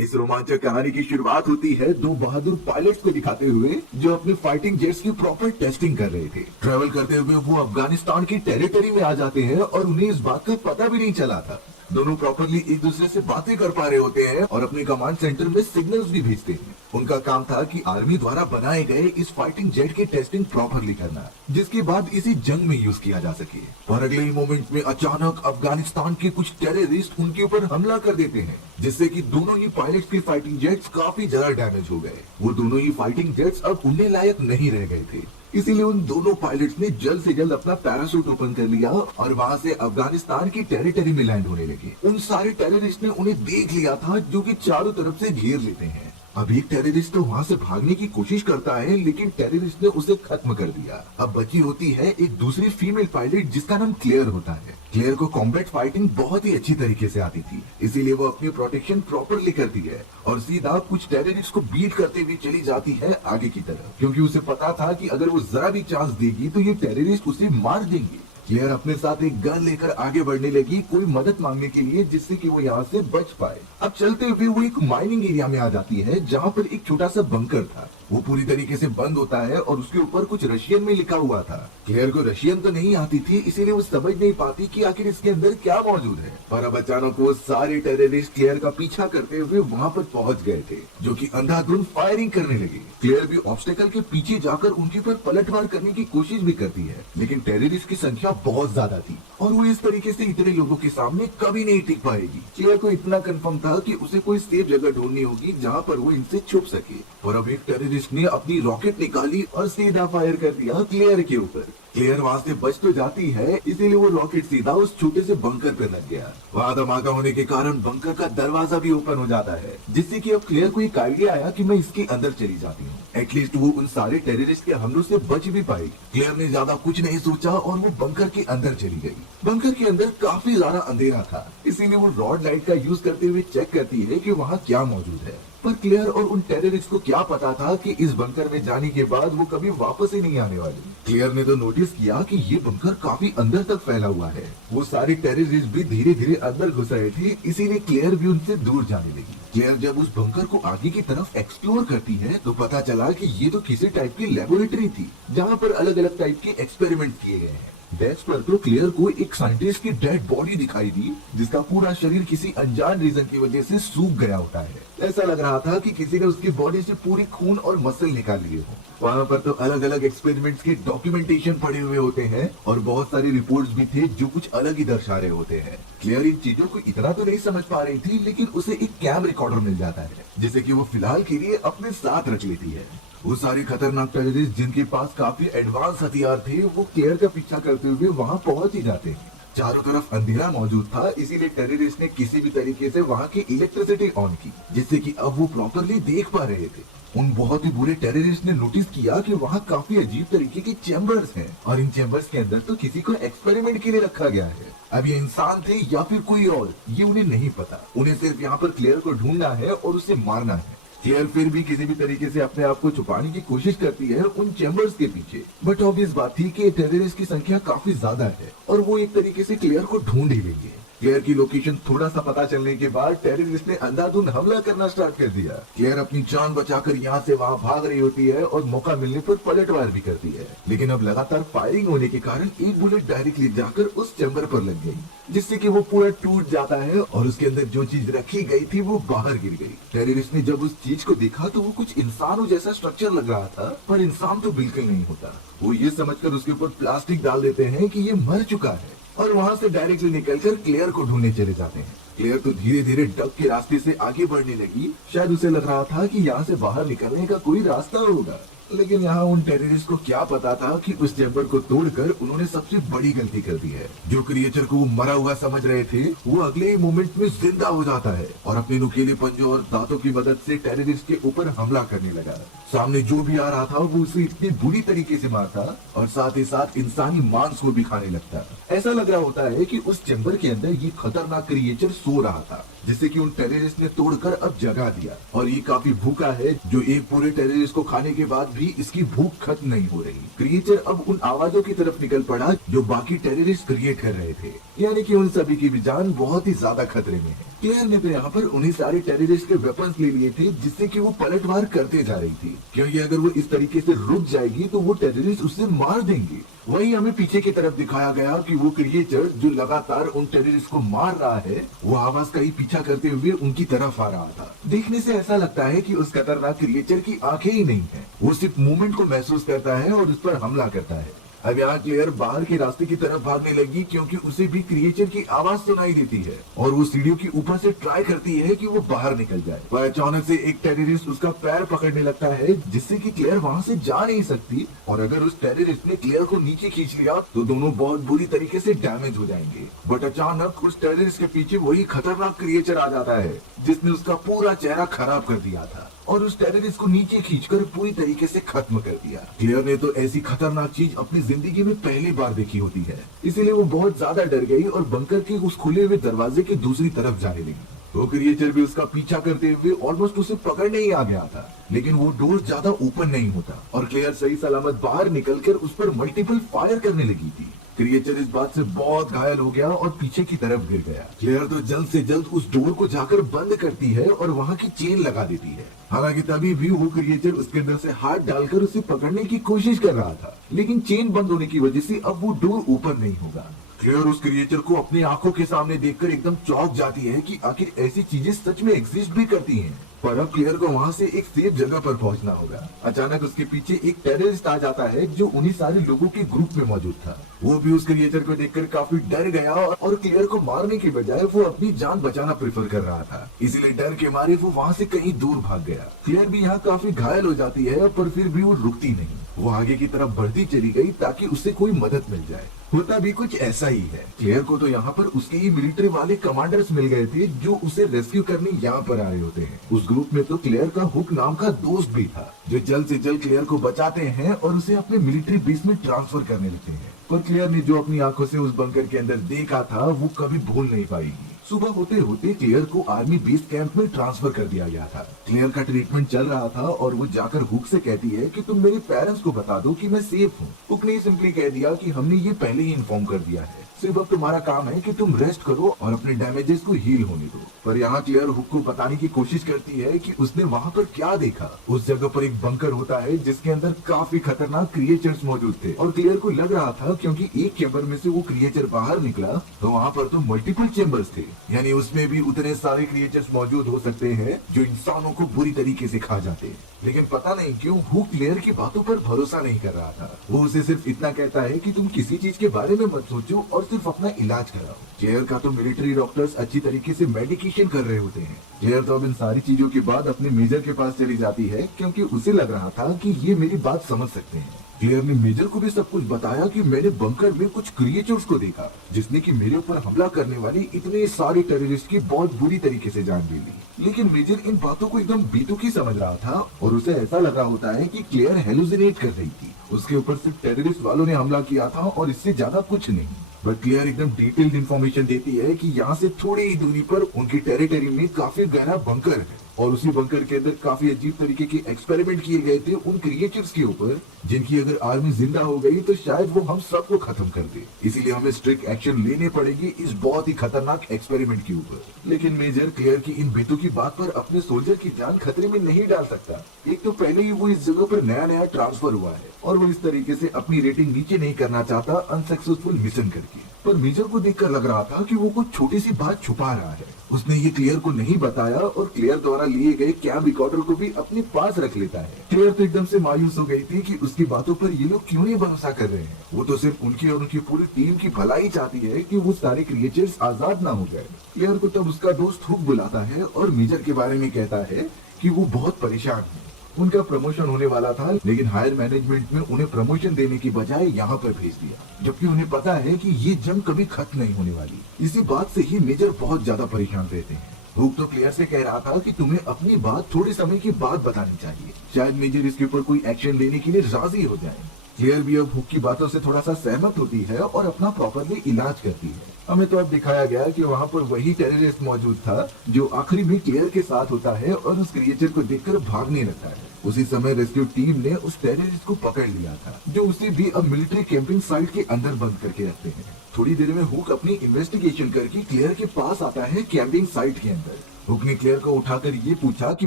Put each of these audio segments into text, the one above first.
इस रोमांचक कहानी की शुरुआत होती है दो बहादुर पायलट्स को दिखाते हुए जो अपने फाइटिंग जेट्स की प्रॉपर टेस्टिंग कर रहे थे। ट्रेवल करते हुए वो अफगानिस्तान की टेरिटरी में आ जाते हैं और उन्हें इस बात का पता भी नहीं चला था। दोनों प्रॉपरली एक दूसरे से बातें कर पा रहे होते हैं और अपने कमांड सेंटर में सिग्नल्स भी भेजते हैं। उनका काम था कि आर्मी द्वारा बनाए गए इस फाइटिंग जेट की टेस्टिंग प्रॉपरली करना, जिसके बाद इसी जंग में यूज किया जा सके। और अगले ही मोमेंट में अचानक अफगानिस्तान के कुछ टेररिस्ट उनके ऊपर हमला कर देते हैं, जिससे कि दोनों ही पायलट्स के फाइटिंग जेट्स काफी ज्यादा डैमेज हो गए। वो दोनों ही फाइटिंग जेट्स अब उड़ने लायक नहीं रह गए थे, इसीलिए उन दोनों पायलट्स ने जल्द से जल्द अपना पैराशूट ओपन कर लिया और वहां से अफगानिस्तान की टेरिटरी में लैंड होने लगे। उन सारे टेररिस्ट ने उन्हें देख लिया था, जो कि चारों तरफ से घेर लेते हैं। अब एक टेररिस्ट तो वहां से भागने की कोशिश करता है, लेकिन टेररिस्ट ने उसे खत्म कर दिया। अब बची होती है एक दूसरी फीमेल पायलट जिसका नाम क्लेयर होता है। क्लेयर को कॉम्बैट फाइटिंग बहुत ही अच्छी तरीके से आती थी, इसीलिए वो अपनी प्रोटेक्शन प्रॉपरली करती है और सीधा कुछ टेररिस्ट को बीट करते हुए चली जाती है आगे की तरफ, क्योंकि उसे पता था कि अगर वो जरा भी चांस देगी तो ये टेररिस्ट उसे मार देंगे। क्लेयर अपने साथ एक गन लेकर आगे बढ़ने लगी, कोई मदद मांगने के लिए, जिससे कि वो यहाँ से बच पाए। अब चलते हुए वो एक माइनिंग एरिया में आ जाती है, जहाँ पर एक छोटा सा बंकर था। वो पूरी तरीके से बंद होता है और उसके ऊपर कुछ रशियन में लिखा हुआ था। क्लेयर को रशियन तो नहीं आती थी, इसीलिए वो समझ नहीं पाती कि आखिर इसके अंदर क्या मौजूद है। पर अब अचानक वो सारे टेररिस्ट क्लेयर का पीछा करते हुए वहाँ पर पहुँच गए थे, जो कि अंधाधुंध फायरिंग करने लगे। क्लेयर भी ऑब्स्टेकल के पीछे जाकर उनके पर पलटवार करने की कोशिश भी करती है, लेकिन टेररिस्ट की संख्या बहुत ज्यादा थी और वो इस तरीके से इतने लोगों के सामने कभी नहीं टिक पाएगी। क्लेयर को इतना कंफर्म था कि उसे कोई सेफ जगह ढूंढनी होगी जहाँ पर वो इनसे छुप सके। और अब एक टेररिस्ट ने अपनी रॉकेट निकाली और सीधा फायर कर दिया क्लेयर के ऊपर। क्लेयर वहाँ से बच तो जाती है, इसीलिए वो रॉकेट सीधा उस छोटे से बंकर पे लग गया। वहाँ धमाका होने के कारण बंकर का दरवाजा भी ओपन हो जाता है, जिससे कि अब क्लेयर को एक आइडिया आया कि मैं इसके अंदर चली जाती हूँ। एटलीस्ट वो उन सारे टेररिस्ट के हमलों से बच भी पाएगी। क्लेयर ने ज्यादा कुछ नहीं सोचा और वो बंकर के अंदर चली गई। बंकर के अंदर काफी ज्यादा अंधेरा था, इसीलिए वो रॉड लाइट का यूज करते हुए चेक करती है कि वहाँ क्या मौजूद है। पर क्लेयर और उन टेररिस्ट को क्या पता था कि इस बंकर में जाने के बाद वो कभी वापस ही नहीं आने वाली। क्लेयर ने तो नोटिस किया कि ये बंकर काफी अंदर तक फैला हुआ है। वो सारे टेररिस्ट भी धीरे धीरे अंदर घुस रहे थे, इसीलिए क्लेयर भी उनसे दूर जाने लगी। क्लेयर जब उस बंकर को आगे की तरफ एक्सप्लोर करती है तो पता चला कि ये तो किसी टाइप की लेबोरेटरी थी, जहाँ पर अलग अलग टाइप के एक्सपेरिमेंट किए गए हैं। डेस्क पर तो क्लेयर को एक साइंटिस्ट की डेड बॉडी दिखाई दी, जिसका पूरा शरीर किसी अनजान रीजन की वजह से सूख गया होता है। ऐसा लग रहा था कि किसी ने उसकी बॉडी से पूरी खून और मसल निकाल लिए हो। वहाँ पर तो अलग अलग एक्सपेरिमेंट्स के डॉक्यूमेंटेशन पड़े हुए होते हैं और बहुत सारी रिपोर्ट्स भी थे जो कुछ अलग ही दर्शा रहे होते हैं। क्लेयर इन चीजों को इतना तो नहीं समझ पा रही थी, लेकिन उसे एक कैम रिकॉर्डर मिल जाता है, जिसे कि वो फिलहाल के लिए अपने साथ रख लेती है। वो सारे खतरनाक टेररिस्ट जिनके पास काफी एडवांस हथियार थे, वो क्लेयर का पीछा करते हुए वहाँ पहुँच ही जाते हैं। चारों तरफ अंधेरा मौजूद था, इसीलिए टेररिस्ट ने किसी भी तरीके से वहाँ की इलेक्ट्रिसिटी ऑन की, जिससे कि अब वो प्रॉपरली देख पा रहे थे। उन बहुत ही बुरे टेररिस्ट ने नोटिस किया कि वहाँ काफी अजीब तरीके के चैम्बर्स हैं और इन चैम्बर्स के अंदर तो किसी को एक्सपेरिमेंट के लिए रखा गया है। अब ये इंसान थे या फिर कोई और, ये उन्हें नहीं पता। उन्हें सिर्फ यहाँ पर क्लेयर को ढूंढना है और उसे मारना है। क्लेयर फिर भी किसी भी तरीके से अपने आप को छुपाने की कोशिश करती है उन चैम्बर्स के पीछे, बट ऑब्वियस बात थी कि टेररिस्ट की संख्या काफी ज्यादा है और वो एक तरीके से क्लेयर को ढूंढ ही लेंगे। क्लेयर की लोकेशन थोड़ा सा पता चलने के बाद टेररिस्ट ने अंधाधुंध हमला करना स्टार्ट कर दिया। क्लेयर अपनी जान बचाकर यहाँ से वहाँ भाग रही होती है और मौका मिलने पर पलटवार भी करती है, लेकिन अब लगातार फायरिंग होने के कारण एक बुलेट डायरेक्टली जाकर उस चैम्बर पर लग गई, जिससे कि वो पूरा टूट जाता है और उसके अंदर जो चीज रखी गई थी वो बाहर गिर गई। टेररिस्ट ने जब उस चीज को देखा तो वो कुछ इंसानों जैसा स्ट्रक्चर लग रहा था, पर इंसान तो बिल्कुल नहीं होता। वो ये समझकर उसके ऊपर प्लास्टिक डाल देते हैं कि ये मर चुका है और वहाँ से डायरेक्टली निकलकर क्लेयर को ढूंढने चले जाते हैं। क्लेयर तो धीरे धीरे डक के रास्ते से आगे बढ़ने लगी। शायद उसे लग रहा था कि यहाँ से बाहर निकलने का कोई रास्ता होगा, लेकिन यहाँ उन टेररिस्ट को क्या पता था कि उस चैम्बर को तोड़कर उन्होंने सबसे बड़ी गलती कर दी है। जो क्रिएचर को वो मरा हुआ समझ रहे थे, वो अगले ही मोमेंट में जिंदा हो जाता है और अपने नुकीले पंजों और दांतों की मदद से टेररिस्ट के ऊपर हमला करने लगा। सामने जो भी आ रहा था वो उसे इतनी बुरी तरीके से मारता और साथ ही साथ इंसानी मांस को भी खाने लगता। ऐसा लग रहा होता है कि उस चैम्बर के अंदर ये खतरनाक क्रिएचर सो रहा था जिससे कि उन टेररिस्ट ने तोड़कर अब जगा दिया और ये काफी भूखा है, जो एक पूरे टेररिस्ट को खाने के बाद भी इसकी भूख खत्म नहीं हो रही। क्रिएचर अब उन आवाजों की तरफ निकल पड़ा जो बाकी टेररिस्ट क्रिएट कर रहे थे, यानी कि उन सभी की भी जान बहुत ही ज्यादा खतरे में है। क्लेयर ने तो यहाँ पर उन्हीं सारे टेररिस्ट के वेपन्स ले लिए थे जिससे कि वो पलटवार करते जा रही थी, क्योंकि अगर वो इस तरीके से रुक जाएगी तो वो टेररिस्ट उससे मार देंगे। वही हमें पीछे की तरफ दिखाया गया कि वो क्रिएचर जो लगातार उन टेररिस्ट को मार रहा है, वो आवाज का ही पीछा करते हुए उनकी तरफ आ रहा था। देखने से ऐसा लगता है कि उस खतरनाक क्रिएचर की आंखें ही नहीं है, वो सिर्फ मूवमेंट को महसूस करता है और उस पर हमला करता है। अब यहाँ क्लेयर बाहर के रास्ते की तरफ भागने लगी क्योंकि उसे भी क्रिएचर की आवाज सुनाई देती है और वो सीढ़ियों के ऊपर से ट्राई करती है कि वो बाहर निकल जाए, पर अचानक से एक टेररिस्ट उसका पैर पकड़ने लगता है जिससे कि क्लेयर वहाँ से जा नहीं सकती, और अगर उस टेररिस्ट ने क्लेयर को नीचे खींच लिया तो दोनों बहुत बुरी तरीके से डैमेज हो जाएंगे। बट अचानक उस टेररिस्ट के पीछे वही खतरनाक क्रिएचर आ जाता है जिसने उसका पूरा चेहरा खराब कर दिया था और उस टेररिस्ट को नीचे खींचकर पूरी तरीके से खत्म कर दिया। क्लेयर ने तो ऐसी खतरनाक चीज अपनी जिंदगी में पहली बार देखी होती है, इसीलिए वो बहुत ज्यादा डर गई और बंकर के उस खुले हुए दरवाजे की दूसरी तरफ जाने लगी। तो क्रिएचर भी उसका पीछा करते हुए ऑलमोस्ट उसे पकड़ने ही आ गया था, लेकिन वो डोर ज्यादा ओपन नहीं होता और क्लेयर सही सलामत बाहर निकलकर उस पर मल्टीपल फायर करने लगी थी। क्रिएचर इस बात से बहुत घायल हो गया और पीछे की तरफ गिर गया। क्लेयर तो जल्द से जल्द उस डोर को जाकर बंद करती है और वहाँ की चेन लगा देती है। हालांकि तभी भी वो क्रिएचर उसके अंदर से हाथ डालकर उसे पकड़ने की कोशिश कर रहा था, लेकिन चेन बंद होने की वजह से अब वो डोर ओपन नहीं होगा। क्लेयर उस क्रिएचर को अपनी आंखों के सामने देखकर एकदम चौंक जाती है कि आखिर ऐसी चीजें सच में एग्जिस्ट भी करती हैं। पर अब क्लेयर को वहाँ से एक सेफ जगह पर पहुँचना होगा। अचानक उसके पीछे एक टेररिस्ट आ जाता है जो उन्हीं सारे लोगों के ग्रुप में मौजूद था। वो भी उस क्रिएचर को देखकर काफी डर गया और क्लेयर को मारने की बजाय वो अपनी जान बचाना प्रेफर कर रहा था, इसीलिए डर के मारे वो वहाँ से कहीं दूर भाग गया। क्लेयर भी यहाँ काफी घायल हो जाती है पर फिर भी वो रुकती नहीं, वो आगे की तरफ बढ़ती चली गई ताकि उससे कोई मदद मिल जाए। होता भी कुछ ऐसा ही है। क्लेयर को तो यहाँ पर उसके ही मिलिट्री वाले कमांडर्स मिल गए थे जो उसे रेस्क्यू करने यहाँ पर आए होते हैं। उस ग्रुप में तो क्लेयर का हुक नाम का दोस्त भी था जो जल्द से जल्द क्लेयर को बचाते हैं और उसे अपने मिलिट्री बेस में ट्रांसफर करने लगते हैं। पर क्लेयर ने जो अपनी आंखों से उस बंकर के अंदर देखा था वो कभी भूल नहीं पाएगी। सुबह होते होते क्लेयर को आर्मी बेस कैंप में ट्रांसफर कर दिया गया था। क्लेयर का ट्रीटमेंट चल रहा था और वो जाकर हुक से कहती है कि तुम मेरे पेरेंट्स को बता दो कि मैं सेफ हूँ। हुक ने सिंपली कह दिया कि हमने ये पहले ही इन्फॉर्म कर दिया है, सिर्फ अब तुम्हारा काम है कि तुम रेस्ट करो और अपने डैमेजेस को हील होने दो। पर यहाँ क्लेयर हुक को बताने की कोशिश करती है कि उसने वहाँ पर क्या देखा। उस जगह पर एक बंकर होता है जिसके अंदर काफी खतरनाक क्रिएचर्स मौजूद थे और क्लेयर को लग रहा था क्योंकि एक चेम्बर में से वो क्रिएचर बाहर निकला तो वहाँ पर तो मल्टीपल चेम्बर्स थे, यानी उसमें भी उतने सारे क्रिएचर्स मौजूद हो सकते हैं जो इंसानों को बुरी तरीके से खा जाते हैं। लेकिन पता नहीं क्यों हुक क्लेयर की बातों पर भरोसा नहीं कर रहा था। वो उसे सिर्फ इतना कहता है कि तुम किसी चीज के बारे में मत सोचो और सिर्फ अपना इलाज कराओ। क्लेयर का तो मिलिट्री डॉक्टर्स अच्छी तरीके से मेडिकेशन कर रहे होते हैं। क्लेयर तो अब इन सारी चीजों के बाद अपने मेजर के पास चली जाती है क्योंकि उसे लग रहा था कि ये मेरी बात समझ सकते हैं। क्लेयर ने मेजर को भी सब कुछ बताया कि मैंने बंकर में कुछ क्रिएचर्स को देखा जिसने कि मेरे ऊपर हमला करने वाली इतने सारे टेररिस्ट की बहुत बुरी तरीके से जान ले ली। लेकिन मेजर इन बातों को एकदम बेतुकी समझ रहा था और उसे ऐसा लग रहा होता है कि क्लेयर हेलुसिनेट कर रही थी। उसके ऊपर सिर्फ टेररिस्ट वालों ने हमला किया था और इससे ज्यादा कुछ नहीं। बट क्लेयर एकदम डिटेल्ड इंफॉर्मेशन देती है कि यहाँ से थोड़ी ही दूरी पर उनकी टेरिटरी में काफी गहरा बंकर है और उसी बंकर के अंदर काफी अजीब तरीके के एक्सपेरिमेंट किए गए थे उन क्रिएचर्स के ऊपर जिनकी अगर आर्मी जिंदा हो गई तो शायद वो हम सबको खत्म कर दे। इसीलिए हमें स्ट्रिक्ट एक्शन लेने पड़ेगी इस बहुत ही खतरनाक एक्सपेरिमेंट के ऊपर। लेकिन मेजर क्लेयर की इन बेतुकी बात पर अपने सोल्जर की जान खतरे में नहीं डाल सकता। एक तो पहले ही वो इस जगह पर नया नया ट्रांसफर हुआ है और वो इस तरीके से अपनी रेटिंग नीचे नहीं करना चाहता अनसक्सेसफुल मिशन करके। पर मेजर को देखकर लग रहा था कि वो कुछ छोटी सी बात छुपा रहा है। उसने ये क्लियर को नहीं बताया और क्लियर द्वारा लिए गए कैम रिकॉर्डर को भी अपने पास रख लेता है। क्लियर तो एकदम से मायूस हो गई थी कि उसकी बातों पर ये लोग क्यों नहीं भरोसा कर रहे हैं। वो तो सिर्फ उनकी और उनकी पूरी टीम की भलाई चाहती है कि वो सारे क्रिएचर्स आजाद ना हो जाए। क्लियर को तब उसका दोस्त हुक बुलाता है और मेजर के बारे में कहता है कि वो बहुत परेशान है। उनका प्रमोशन होने वाला था लेकिन हायर मैनेजमेंट में उन्हें प्रमोशन देने की बजाय यहाँ पर भेज दिया, जबकि उन्हें पता है कि ये जंग कभी खत्म नहीं होने वाली। इसी बात से ही मेजर बहुत ज्यादा परेशान रहते हैं। हुक तो क्लियर से कह रहा था कि तुम्हें अपनी बात थोड़े समय के बाद बतानी चाहिए, शायद मेजर इसके ऊपर कोई एक्शन लेने के लिए राजी हो जाए। क्लियर भी अब हुक की बातों से थोड़ा सा सहमत होती है और अपना प्रॉपरली इलाज करती है। हमें तो अब दिखाया गया कि वहाँ पर वही टेररिस्ट मौजूद था जो आखिरी में क्लियर के साथ होता है और उस क्रिएचर को देखकर भागने लगता है। उसी समय रेस्क्यू टीम ने उस टेररिस्ट को पकड़ लिया था, जो उसे भी अब मिलिट्री कैंपिंग साइट के अंदर बंद करके रखते हैं। थोड़ी देर में हुक अपनी इन्वेस्टिगेशन करके क्लियर के पास आता है कैंपिंग साइट के अंदर। हुक ने क्लियर को उठाकर ये पूछा कि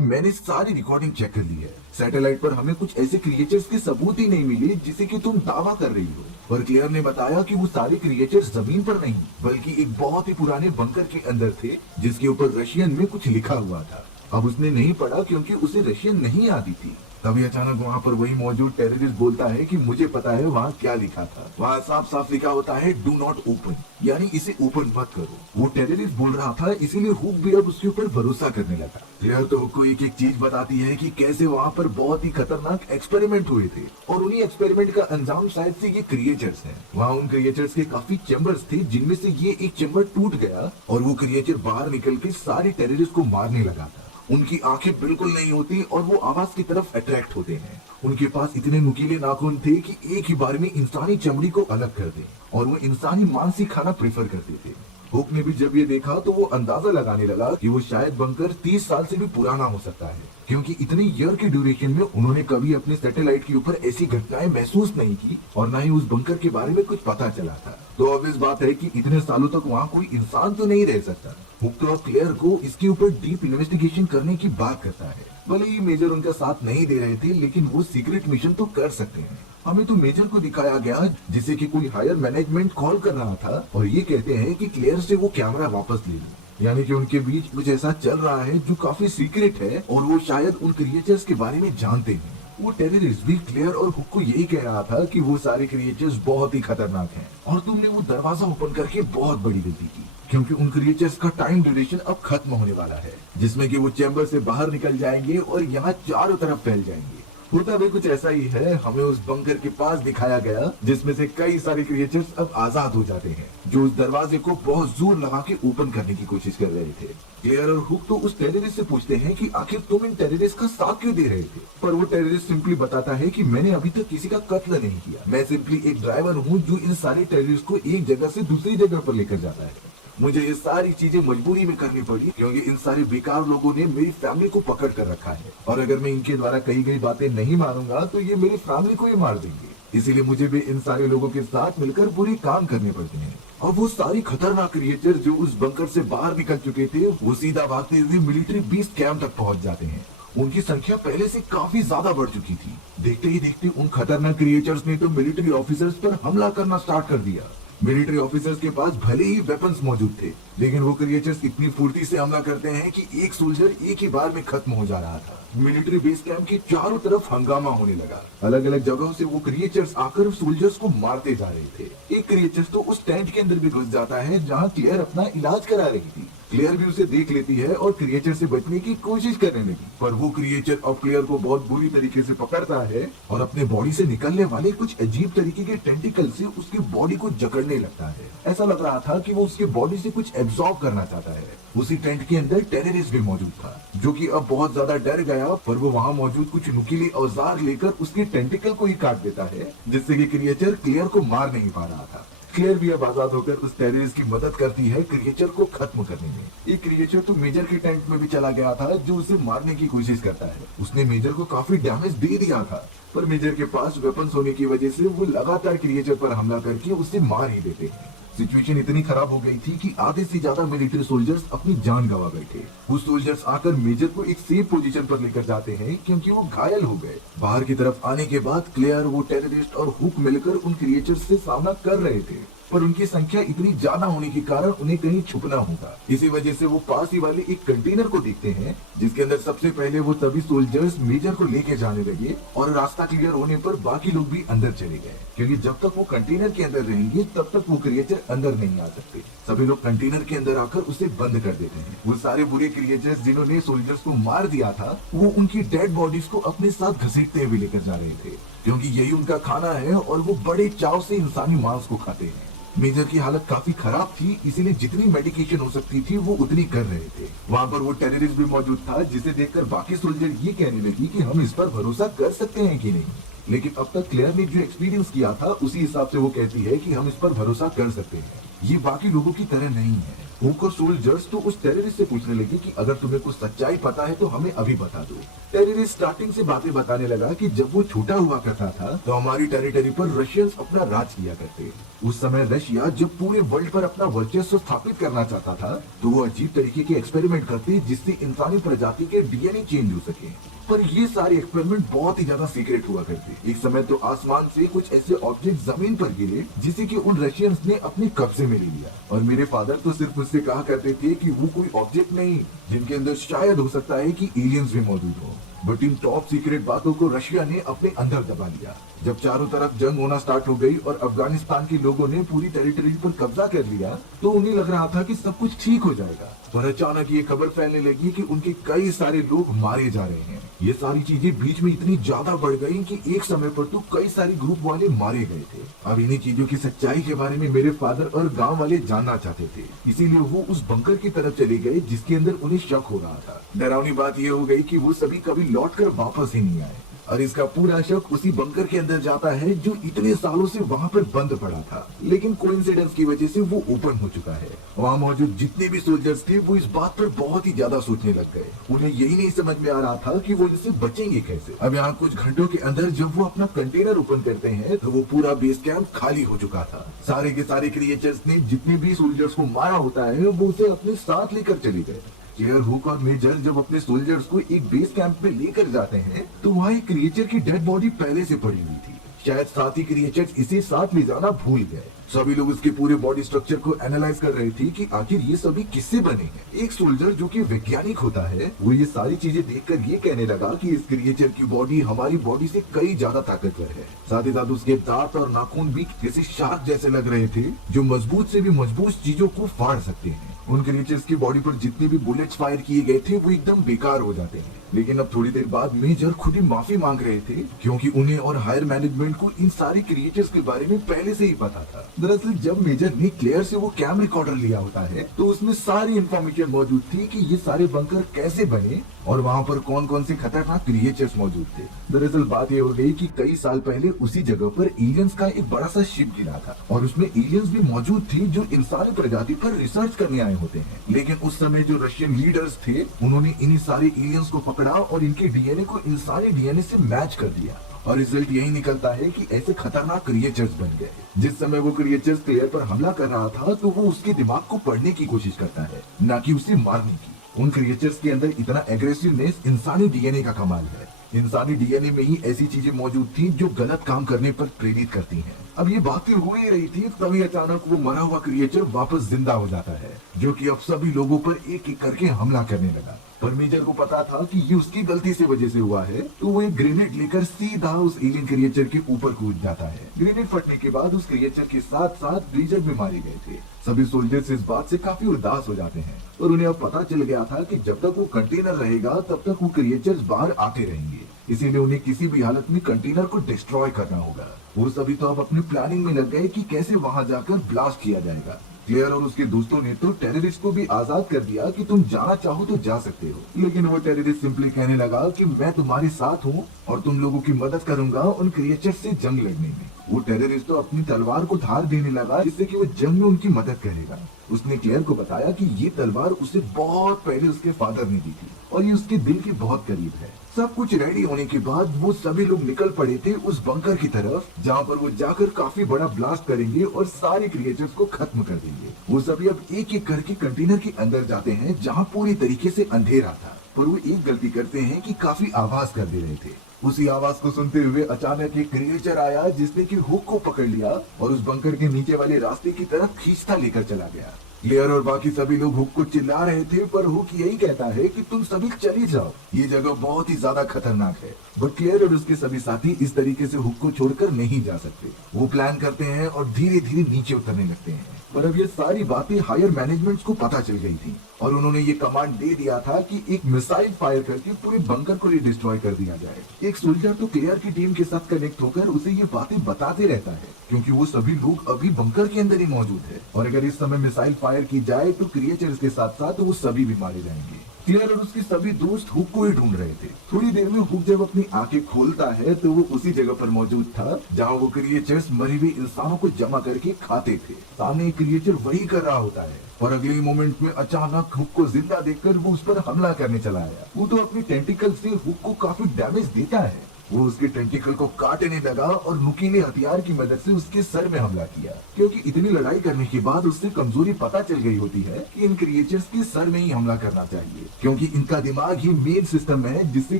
मैंने सारी रिकॉर्डिंग चेक कर ली है, सैटेलाइट पर हमें कुछ ऐसे क्रिएचर्स के सबूत ही नहीं मिले जिसे कि तुम दावा कर रही हो। और क्लियर ने बताया कि वो सारे क्रिएचर्स जमीन पर नहीं बल्कि एक बहुत ही पुराने बंकर के अंदर थे, जिसके ऊपर रशियन में कुछ लिखा हुआ था। अब उसने नहीं पढ़ा क्योंकि उसे रशियन नहीं आती थी। तभी अचानक वहाँ पर वही मौजूद टेररिस्ट बोलता है कि मुझे पता है वहाँ क्या लिखा था। वहाँ साफ साफ लिखा होता है डू नॉट ओपन, यानी इसे ओपन मत करो। वो टेररिस्ट बोल रहा था, इसीलिए हुक भी अब उसके ऊपर भरोसा करने लगा। क्लियर तो हुक को एक एक चीज बताती है कि कैसे वहाँ पर बहुत ही खतरनाक एक्सपेरिमेंट हुए थे और उन्हीं एक्सपेरिमेंट का अंजाम शायद से ये क्रिएचर्स हैं। वहाँ उन क्रिएचर्स के काफी चैम्बर्स थे, जिनमें से ये एक चैम्बर टूट गया और वो क्रिएचर बाहर निकल के सारे टेररिस्ट को मारने लगा था। उनकी आंखें बिल्कुल नहीं होती और वो आवाज की तरफ अट्रैक्ट होते हैं। उनके पास इतने नुकीले नाखून थे कि एक ही बार में इंसानी चमड़ी को अलग कर दे और वो इंसानी मांस ही खाना प्रेफर करते थे। हुक ने भी जब ये देखा तो वो अंदाजा लगाने लगा कि वो शायद बंकर 30 साल से भी पुराना हो सकता है, क्योंकि इतनी ईयर के ड्यूरेशन में उन्होंने कभी अपने सैटेलाइट के ऊपर ऐसी घटनाएं महसूस नहीं की और न ही उस बंकर के बारे में कुछ पता चला था। तो ऑब्वियस बात है कि इतने सालों तक वहाँ कोई इंसान तो नहीं रह सकता। हुक तो अब क्लियर को इसके ऊपर डीप इन्वेस्टिगेशन करने की बात करता है। भले ही मेजर उनका साथ नहीं दे रहे थे, लेकिन वो सीक्रेट मिशन तो कर सकते हैं। हमें तो मेजर को दिखाया गया जिसे कि कोई हायर मैनेजमेंट कॉल कर रहा था और ये कहते हैं कि क्लियर से वो कैमरा वापस ले लो, यानी कि उनके बीच कुछ ऐसा चल रहा है जो काफी सीक्रेट है और वो शायद उन क्रिएचर्स के बारे में जानते हैं। वो टेररिस्ट भी क्लियर और हुक को यही कह रहा था कि वो सारे क्रिएचर्स बहुत ही खतरनाक हैं और तुमने वो दरवाजा ओपन करके बहुत बड़ी गलती की, क्योंकि उन क्रिएचर्स का टाइम ड्यूरेशन अब खत्म होने वाला है, जिसमें कि वो चैम्बर से बाहर निकल जाएंगे और यहाँ चारों तरफ फैल जाएंगे। होता भी कुछ ऐसा ही है। हमें उस बंकर के पास दिखाया गया जिसमें से कई सारे क्रिएचर्स अब आजाद हो जाते हैं, जो उस दरवाजे को बहुत जोर लगा के ओपन करने की कोशिश कर रहे थे। क्लियर और हुक तो उस टेररिस्ट से पूछते हैं कि आखिर तुम इन टेररिस्ट का साथ क्यों दे रहे थे, पर वो टेररिस्ट सिंपली बताता है कि मैंने अभी तक किसी का कत्ल नहीं किया, मैं सिंपली एक ड्राइवर हूँ जो इन सारे टेररिस्ट को एक जगह से दूसरी जगह पर लेकर जाता है। मुझे ये सारी चीजें मजबूरी में करनी पड़ी क्योंकि इन सारे बेकार लोगों ने मेरी फैमिली को पकड़ कर रखा है और अगर मैं इनके द्वारा कही गई बातें नहीं मानूंगा तो ये मेरी फैमिली को ही मार देंगे। इसीलिए मुझे भी इन सारे लोगों के साथ मिलकर बुरे काम करने पड़ते हैं। और वो सारी खतरनाक क्रिएचर जो उस बंकर से बाहर निकल चुके थे, वो सीधा भागते हुए मिलिट्री बीस्ट कैंप तक पहुंच जाते हैं। उनकी संख्या पहले से काफी ज्यादा बढ़ चुकी थी। देखते ही देखते उन खतरनाक क्रिएचर्स ने तो मिलिट्री ऑफिसर्स पर हमला करना स्टार्ट कर दिया। मिलिट्री ऑफिसर्स के पास भले ही वेपन्स मौजूद थे, लेकिन वो क्रिएचर्स इतनी फुर्ती से हमला करते हैं कि एक सोल्जर एक ही बार में खत्म हो जा रहा था। मिलिट्री बेस कैंप के चारों तरफ हंगामा होने लगा। अलग अलग जगहों से वो क्रिएचर्स आकर सोल्जर्स को मारते जा रहे थे। एक क्रिएचर्स तो उस टेंट के अंदर भी घुस जाता है जहाँ क्लियर अपना इलाज करा रही थी। क्लियर भी उसे देख लेती है और क्रिएचर से बचने की कोशिश करने लगी, पर वो क्रिएचर अब क्लियर को बहुत बुरी तरीके से पकड़ता है और अपने बॉडी से निकलने वाले कुछ अजीब तरीके के टेंटिकल से उसकी बॉडी को जकड़ने लगता है। ऐसा लग रहा था कि वो उसके बॉडी से कुछ एब्जॉर्ब करना चाहता है। उसी टेंट के अंदर टेररिस्ट भी मौजूद था, जो कि अब बहुत ज्यादा डर गया, पर वो वहाँ मौजूद कुछ नुकीले औजार लेकर उसके टेंटिकल को ही काट देता है, जिससे कि क्रिएचर क्लियर को मार नहीं पा रहा था। क्लियर भी अब आजाद होकर उस टेररिस्ट की मदद करती है क्रिएचर को खत्म करने में। एक क्रिएचर तो मेजर के टेंट में भी चला गया था, जो उसे मारने की कोशिश करता है। उसने मेजर को काफी डैमेज दे दिया था, पर मेजर के पास वेपन्स होने की वजह से वो लगातार क्रिएचर पर हमला करके उसे मार ही देते हैं। सिचुएशन इतनी खराब हो गई थी कि आधे से ज्यादा मिलिट्री सोल्जर्स अपनी जान गंवा बैठे। वो सोल्जर्स आकर मेजर को एक सेफ पोजीशन पर लेकर जाते हैं क्योंकि वो घायल हो गए। बाहर की तरफ आने के बाद क्लियर, वो टेररिस्ट और हुक मिलकर उन क्रिएचर्स से सामना कर रहे थे, पर उनकी संख्या इतनी ज्यादा होने के कारण उन्हें कहीं छुपना होगा। इसी वजह से वो पास ही वाले एक कंटेनर को देखते हैं, जिसके अंदर सबसे पहले वो सभी सोल्जर्स मेजर को लेके जाने लगे और रास्ता क्लियर होने पर बाकी लोग भी अंदर चले गए, क्योंकि जब तक वो कंटेनर के अंदर रहेंगे तब तक वो क्रिएचर अंदर नहीं आ सकते। सभी लोग कंटेनर के अंदर आकर उसे बंद कर देते हैं। वो सारे बुरे क्रिएचर्स जिन्होंने सोल्जर्स को मार दिया था, वो उनकी डेड बॉडीज को अपने साथ घसीटते हुए लेकर जा रहे थे, क्योंकि यही उनका खाना है और वो बड़े चाव से इंसानी मांस को खाते हैं। मेजर की हालत काफी खराब थी, इसीलिए जितनी मेडिकेशन हो सकती थी वो उतनी कर रहे थे। वहाँ पर वो टेररिस्ट भी मौजूद था, जिसे देखकर बाकी सोल्जर ये कहने लगी कि हम इस पर भरोसा कर सकते हैं कि नहीं। लेकिन अब तक क्लियर ने जो एक्सपीरियंस किया था, उसी हिसाब से वो कहती है कि हम इस पर भरोसा कर सकते हैं। ये बाकी लोगों की तरह नहीं है। हुक और सोल्जर्स तो उस टेररिस्ट से पूछने लगे कि अगर तुम्हें कुछ सच्चाई पता है तो हमें अभी बता दो। टेररिस्ट स्टार्टिंग से बातें बताने लगा कि जब वो छोटा हुआ करता था तो हमारी टेरिटरी पर रशियंस अपना राज किया करते। उस समय रशिया जब पूरे वर्ल्ड पर अपना वर्चस्व स्थापित करना चाहता था तो वो अजीब तरीके के एक्सपेरिमेंट करते जिससे इंसानी प्रजाति के डीएनए चेंज हो सके। पर ये सारे एक्सपेरिमेंट बहुत ही ज्यादा सीक्रेट हुआ करते। एक समय तो आसमान से कुछ ऐसे ऑब्जेक्ट जमीन पर गिरे जिसे कि उन रशियंस ने अपने कब्जे में ले लिया। और मेरे फादर तो सिर्फ मुझसे कहा करते थे कि वो कोई ऑब्जेक्ट नहीं जिनके अंदर शायद हो सकता है कि एलियंस भी मौजूद हो। बट इन टॉप सीक्रेट बातों को रशिया ने अपने अंदर दबा लिया। जब चारों तरफ जंग होना स्टार्ट हो गई और अफगानिस्तान के लोगों ने पूरी टेरिटरी पर कब्जा कर लिया तो उन्हें लग रहा था कि सब कुछ ठीक हो जाएगा। पर अचानक ये खबर फैलने लगी कि उनके कई सारे लोग मारे जा रहे हैं। ये सारी चीजें बीच में इतनी ज्यादा बढ़ गई कि एक समय पर तो कई सारे ग्रुप वाले मारे गए थे। अब इन्हीं चीजों की सच्चाई के बारे में मेरे फादर और गांव वाले जानना चाहते थे, इसीलिए वो उस बंकर की तरफ चले गए जिसके अंदर उन्हें शक हो रहा था। डरावनी बात ये हो गई कि वो सभी कभी लौटकर वापस ही नहीं आए और इसका पूरा शक उसी बंकर के अंदर जाता है जो इतने सालों से वहाँ पर बंद पड़ा था, लेकिन कोइंसिडेंस की वजह से वो ओपन हो चुका है। वहाँ मौजूद जितने भी सोल्जर्स थे वो इस बात पर बहुत ही ज्यादा सोचने लग गए। उन्हें यही नहीं समझ में आ रहा था कि वो इनसे बचेंगे कैसे। अब यहाँ कुछ घंटों के अंदर जब वो अपना कंटेनर ओपन करते हैं तो वो पूरा बेस कैंप खाली हो चुका था। सारे के सारे क्रिएचर्स ने जितने भी सोल्जर्स को मारा होता है वो उसे अपने साथ लेकर चले गए। क्लियर, हुक और मेजर जब अपने सोल्जर्स को एक बेस कैंप में लेकर जाते हैं तो वहाँ एक क्रिएचर की डेड बॉडी पहले से पड़ी हुई थी। शायद साथी क्रिएचर्स इसे साथ ले जाना भूल गए। सभी लोग उसके पूरे बॉडी स्ट्रक्चर को एनालाइज कर रहे थे कि आखिर ये सभी किससे बने हैं। एक सोल्जर जो कि वैज्ञानिक होता है वो ये सारी चीजें देखकर ये कहने लगा कि इस क्रिएचर की बॉडी हमारी बॉडी से कई ज्यादा ताकतवर है। साथ ही साथ उसके दांत और नाखून भी जैसे शार्क जैसे लग रहे थे जो मजबूत से भी मजबूत चीजों को फाड़ सकते हैं। उन क्रिएचर्स की बॉडी पर जितने भी बुलेट्स फायर किए गए थे वो एकदम बेकार हो जाते हैं। लेकिन अब थोड़ी देर बाद मेजर खुद ही माफी मांग रहे थे क्योंकि उन्हें और हायर मैनेजमेंट को इन सारे क्रिएचर्स के बारे में पहले से ही पता था। दरअसल जब मेजर ने क्लेयर से वो कैम रिकॉर्डर लिया होता है तो उसमें सारी इंफॉर्मेशन मौजूद थी कि ये सारे बंकर कैसे बने और वहाँ पर कौन कौन से खतरनाक क्रिएचर्स मौजूद थे। दरअसल बात ये हो गई कि कई साल पहले उसी जगह पर एलियंस का एक बड़ा सा शिप गिरा था और उसमें एलियंस भी मौजूद थे जो इंसानी प्रजाति पर रिसर्च करने आए होते हैं। लेकिन उस समय जो रशियन लीडर्स थे उन्होंने इन्हीं सारे एलियंस को पकड़ा और इनके डीएनए को इंसानी डीएनए से मैच कर दिया और रिजल्ट यही निकलता है कि ऐसे खतरनाक क्रिएचर्स बन गए। जिस समय वो क्रिएचर्स क्लियर पर हमला कर रहा था तो वो उसके दिमाग को पढ़ने की कोशिश करता है, न कि उसे मारने की। उन क्रिएचर्स के अंदर इतना एग्रेसिवनेस इंसानी डीएनए का कमाल है। इंसानी डीएनए में ही ऐसी चीजें मौजूद थी जो गलत काम करने पर प्रेरित करती हैं। अब ये बातें हो ही रही थी तभी अचानक वो मरा हुआ क्रिएचर वापस जिंदा हो जाता है जो कि अब सभी लोगों पर एक एक करके हमला करने लगा। पर मेजर को पता था कि ये उसकी गलती से वजह से हुआ है तो वो एक ग्रेनेड लेकर सीधा उस एलियन क्रिएचर के ऊपर कूद जाता है। ग्रेनेड फटने के बाद उस क्रिएचर के साथ साथ ब्रीजर भी मारे गए थे। सभी सोल्जर्स इस बात से काफी उदास हो जाते हैं और उन्हें अब पता चल गया था कि जब तक वो कंटेनर रहेगा तब तक वो क्रिएचर्स बाहर आते रहेंगे, इसीलिए उन्हें किसी भी हालत में कंटेनर को डिस्ट्रॉय करना होगा। वो सभी तो अब अपनी प्लानिंग में लग गए कि कैसे वहां जाकर ब्लास्ट किया जाएगा। क्लियर और उसके दोस्तों ने तो टेररिस्ट को भी आजाद कर दिया कि तुम जाना चाहो तो जा सकते हो, लेकिन वो टेररिस्ट सिंपली कहने लगा कि मैं तुम्हारे साथ हूँ और तुम लोगों की मदद करूंगा उन क्रिएचर्स से जंग लड़ने में। वो टेररिस्ट तो अपनी तलवार को धार देने लगा जिससे कि वो जंग में उनकी मदद करेगा। उसने क्लियर को बताया कि ये तलवार उसे बहुत पहले उसके फादर ने दी थी और ये उसके दिल के बहुत करीब है। सब कुछ रेडी होने के बाद वो सभी लोग निकल पड़े थे उस बंकर की तरफ जहाँ पर वो जाकर काफी बड़ा ब्लास्ट करेंगे और सारे क्रिएचर्स को खत्म कर देंगे। वो सभी अब एक एक करके कंटेनर के अंदर जाते हैं जहाँ पूरी तरीके से अंधेरा था, पर वो एक गलती करते हैं कि काफी आवाज कर दे रहे थे। उसी आवाज को सुनते हुए अचानक एक क्रिएचर आया जिसने कि हुक को पकड़ लिया और उस बंकर के नीचे वाले रास्ते की तरफ खींचता लेकर चला गया। क्लियर और बाकी सभी लोग हुक को चिल्ला रहे थे पर हुक यही कहता है कि तुम सभी चले जाओ, ये जगह बहुत ही ज्यादा खतरनाक है। बट क्लियर और उसके सभी साथी इस तरीके से हुक को छोड़कर नहीं जा सकते। वो प्लान करते हैं और धीरे धीरे नीचे उतरने लगते हैं। पर अब ये सारी बातें हायर मैनेजमेंट को पता चल गई थी और उन्होंने ये कमांड दे दिया था कि एक मिसाइल फायर करके पूरे बंकर को डिस्ट्रॉय कर दिया जाए। एक सोल्जर तो क्लियर की टीम के साथ कनेक्ट होकर उसे ये बातें बताते रहता है क्योंकि वो सभी लोग अभी बंकर के अंदर ही मौजूद है और अगर इस समय मिसाइल फायर की जाए तो क्रिएचर्स के साथ साथ वो सभी भी मारे जाएंगे। क्लियर और उसके सभी दोस्त हुक को ही ढूंढ रहे थे। थोड़ी देर में हुक जब अपनी आंखें खोलता है तो वो उसी जगह पर मौजूद था जहाँ वो क्रिएचर्स मरे हुए इंसानों को जमा करके खाते थे। सामने एक क्रिएचर वही कर रहा होता है और अगले ही मोमेंट में अचानक हुक को जिंदा देखकर वो उस पर हमला करने चला आया। वो तो अपनी टेंटिकल से हुक को काफी डैमेज देता है। वो उसके टेंटिकल को काटने लगा और नुकीले हथियार की मदद से उसके सर में हमला किया, क्योंकि इतनी लड़ाई करने के बाद उससे कमजोरी पता चल गई होती है कि इन क्रिएचर्स के सर में ही हमला करना चाहिए, क्योंकि इनका दिमाग ही मेन सिस्टम है जिससे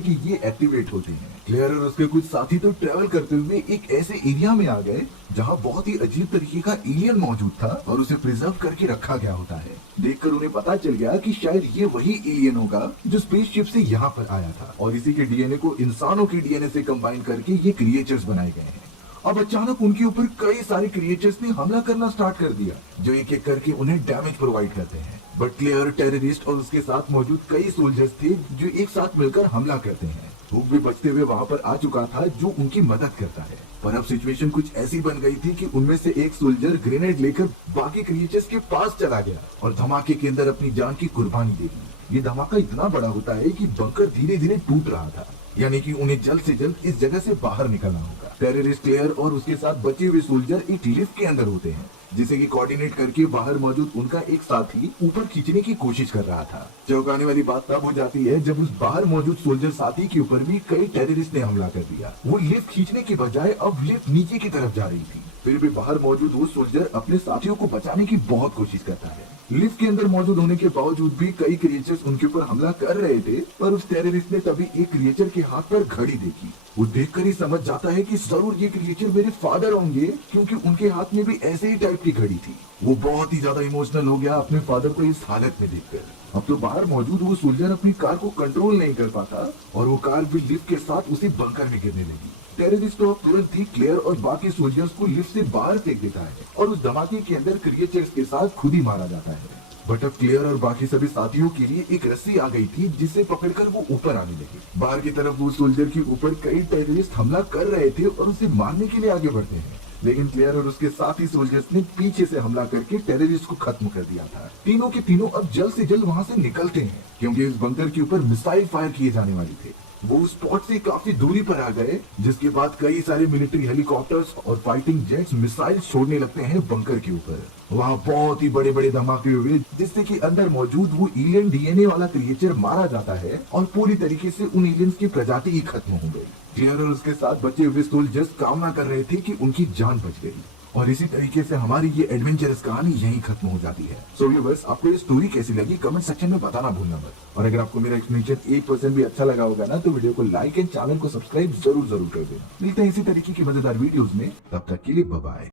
कि ये एक्टिवेट होते हैं। क्लियर और उसके कुछ साथी तो ट्रेवल करते हुए एक ऐसे एरिया में आ गए जहाँ बहुत ही अजीब तरीके का एलियन मौजूद था और उसे प्रिजर्व करके रखा गया होता है। देखकर उन्हें पता चल गया कि शायद ये वही एलियन होगा जो स्पेसशिप से यहाँ पर आया था और इसी के डीएनए को इंसानों के डीएनए से कंबाइन करके ये क्रिएचर्स बनाए गए हैं। अब अचानक उनके ऊपर कई सारे क्रिएचर्स ने हमला करना स्टार्ट कर दिया जो एक एक करके उन्हें डैमेज प्रोवाइड करते हैं। बट क्लियर, टेररिस्ट और उसके साथ मौजूद कई सोल्जर्स थे जो एक साथ मिलकर हमला करते हैं। हुक भी बचते हुए वहाँ पर आ चुका था जो उनकी मदद करता है, पर अब सिचुएशन कुछ ऐसी बन गई थी कि उनमें से एक सोल्जर ग्रेनेड लेकर बाकी क्रिएचर्स के पास चला गया और धमाके के अंदर अपनी जान की कुर्बानी दे दी। ये धमाका इतना बड़ा होता है कि बंकर धीरे धीरे टूट रहा था, यानी कि उन्हें जल्द से जल्द इस जगह से बाहर निकलना होगा। टेररिस्ट क्लियर और उसके साथ बचे हुए सोल्जर एक लिफ्ट के अंदर होते हैं जिसे कि कोऑर्डिनेट करके बाहर मौजूद उनका एक साथी ऊपर खींचने की कोशिश कर रहा था। चौंकाने वाली बात तब हो जाती है जब उस बाहर मौजूद सोल्जर साथी के ऊपर भी कई टेररिस्ट ने हमला कर दिया। वो लिफ्ट खींचने की बजाय अब लिफ्ट नीचे की तरफ जा रही थी। फिर भी बाहर मौजूद वो सोल्जर अपने साथियों को बचाने की बहुत कोशिश करता है। लिफ्ट के अंदर मौजूद होने के बावजूद भी कई क्रिएचर्स उनके ऊपर हमला कर रहे थे, पर उस टेररिस्ट ने तभी एक क्रिएचर के हाथ पर घड़ी देखी। वो देखकर ही समझ जाता है कि जरूर ये क्रिएचर मेरे फादर होंगे, क्योंकि उनके हाथ में भी ऐसे ही टाइप की घड़ी थी। वो बहुत ही ज्यादा इमोशनल हो गया अपने फादर को इस हालत में देखकर। अब तो बाहर मौजूद वो सोल्जर अपनी कार को कंट्रोल नहीं कर पाता और वो कार भी लिफ्ट के साथ उसी बंकर में गिरने लगी। टेररिस्ट तो तुरंत ही क्लियर और बाकी सोल्जर्स को लिफ्ट से बाहर फेंक देता है और उस धमाके के अंदर क्रिएचर्स के साथ खुद ही मारा जाता है। बट अब क्लियर और बाकी सभी साथियों के लिए एक रस्सी आ गई थी जिसे पकड़कर वो ऊपर आने लगे। बाहर की तरफ वो सोल्जर के ऊपर कई टेररिस्ट हमला कर रहे थे और उसे मारने के लिए आगे बढ़ते हैं, लेकिन क्लियर और उसके साथी सोल्जर्स ने पीछे से हमला करके टेररिस्ट को खत्म कर दिया था। तीनों के तीनों अब जल्द से जल्द वहाँ से निकलते हैं क्योंकि इस बंकर के ऊपर मिसाइल फायर किए जाने वाले थे। वो उस स्पॉट से काफी दूरी पर आ गए, जिसके बाद कई सारे मिलिट्री हेलीकॉप्टर्स और फाइटिंग जेट्स मिसाइल छोड़ने लगते हैं बंकर के ऊपर। वहाँ बहुत ही बड़े बड़े धमाके हुए जिससे कि अंदर मौजूद वो एलियन डीएनए वाला क्रिएचर मारा जाता है और पूरी तरीके से उन एलियंस की प्रजाति ही खत्म हो गई। क्लियर और उसके साथ बचे हुए सोल्जर्स कामना कर रहे थे कि उनकी जान बच गई और इसी तरीके से हमारी ये एडवेंचरस कहानी यहीं खत्म हो जाती है। सो व्यूअर्स, आपको ये स्टोरी कैसी लगी कमेंट सेक्शन में बताना भूलना मत। और अगर आपको मेरा एक्सप्लेनेशन 1% भी अच्छा लगा होगा ना तो वीडियो को लाइक एंड चैनल को सब्सक्राइब जरूर कर देना। मिलते हैं इसी तरीके की मजेदार वीडियोस में, तब तक के लिए बाय बाय।